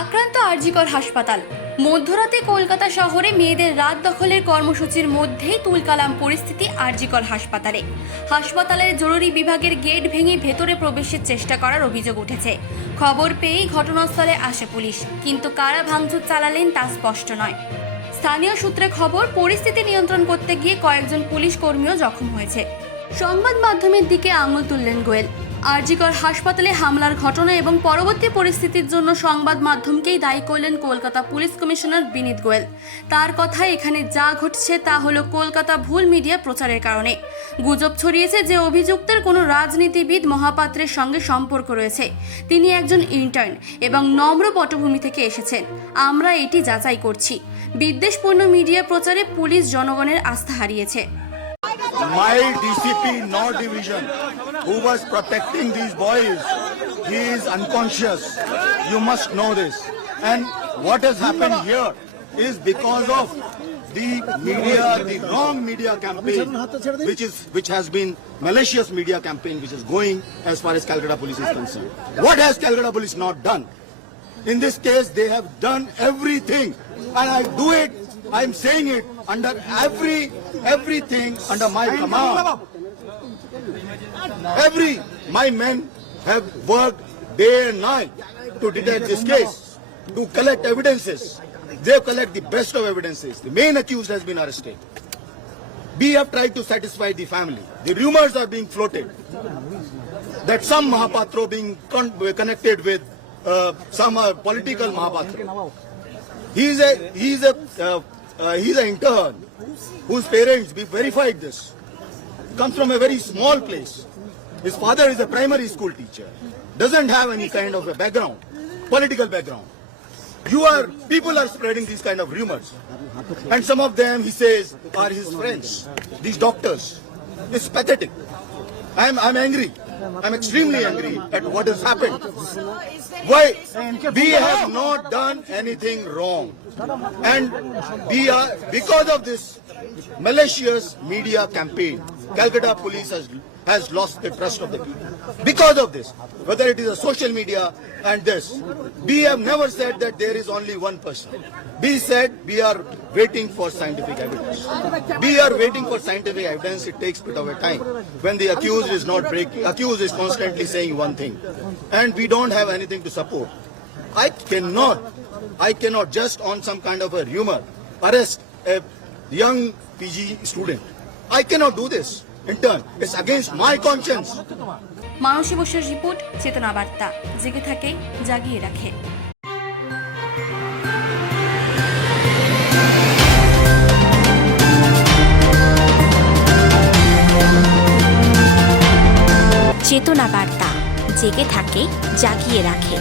আক্রান্ত আরজিকর হাসপাতাল। মধ্যরাতে কলকাতা শহরে মেয়েদের রাত দখলের কর্মসূচির মধ্যেই তুলকালাম পরিস্থিতি আরজিকর হাসপাতালে। হাসপাতালের জরুরি বিভাগের গেট ভেঙে ভেতরে প্রবেশের চেষ্টা করার অভিযোগ উঠেছে। খবর পেয়েই ঘটনাস্থলে আসে পুলিশ, কিন্তু কারা ভাঙচুর চালালেন তা স্পষ্ট নয়। স্থানীয় সূত্রে খবর, পরিস্থিতি নিয়ন্ত্রণ করতে গিয়ে কয়েকজন পুলিশ কর্মীও জখম হয়েছে। সংবাদ মাধ্যমের দিকে আঙুল তুললেন গোয়েল। আরজিকর হাসপাতালে হামলার ঘটনা এবং পরবর্তী পরিস্থিতির জন্য সংবাদ মাধ্যমকেই দায়ী করলেন কলকাতা পুলিশ কমিশনার বিনীত গোয়েল। তার কথায় এখানে যা ঘটছে তা হলো কলকাতা ভুল মিডিয়া প্রচারের কারণে। গুজব ছড়িয়েছে যে অভিযুক্তের কোনো রাজনীতিবিদ মহাপাত্রের সঙ্গে সম্পর্ক রয়েছে। তিনি একজন ইন্টার্ন এবং নম্র পটভূমি থেকে এসেছেন। আমরা এটি যাচাই করছি। বিদ্বেষপূর্ণ মিডিয়া প্রচারে পুলিশ জনগণের আস্থা হারিয়েছে। My DCP North Division, who was protecting these boys, he is unconscious. You must know this. And what has happened here is because of the media, the wrong media campaign, which has been malicious media campaign, which is going as far as Calcutta Police is concerned. What has Calcutta Police not done? In this case, they have done everything, and I do it. I'm saying it under everything under my command. My men have worked day and night to detect this case, to collect evidences. They collect the best of evidences. The main accused has been arrested. We have tried to satisfy the family. The rumors are being floated that some Mahapatro being connected with some political Mahapatro. He's an intern whose parents, we verified this, comes from a very small place. His father is a primary school teacher, doesn't have any kind of a background, political background. People are spreading these kind of rumors, and some of them, he says, are his friends, these doctors. It's pathetic. I'm angry. I'm extremely angry at what has happened. Why? We have not done anything wrong. And because of this malicious media campaign, Calcutta Police has lost the trust of the people. Because of this, whether it is a social media and this, we have never said that there is only one person. We said we are waiting for scientific evidence. We are waiting for scientific evidence. It takes a bit of a time. When the accused is not breaking, accused is constantly saying one thing, and we don't have anything to support. I cannot just on some kind of a rumor arrest a young PG student. I cannot do this. In turn, it's against my conscience. মানসী বসুর report, চেতনা বার্তা। জেগে থাকে, জাগিয়ে রাখে। চেতনা বার্তা, জেগে থাকে, জাগিয়ে রাখে।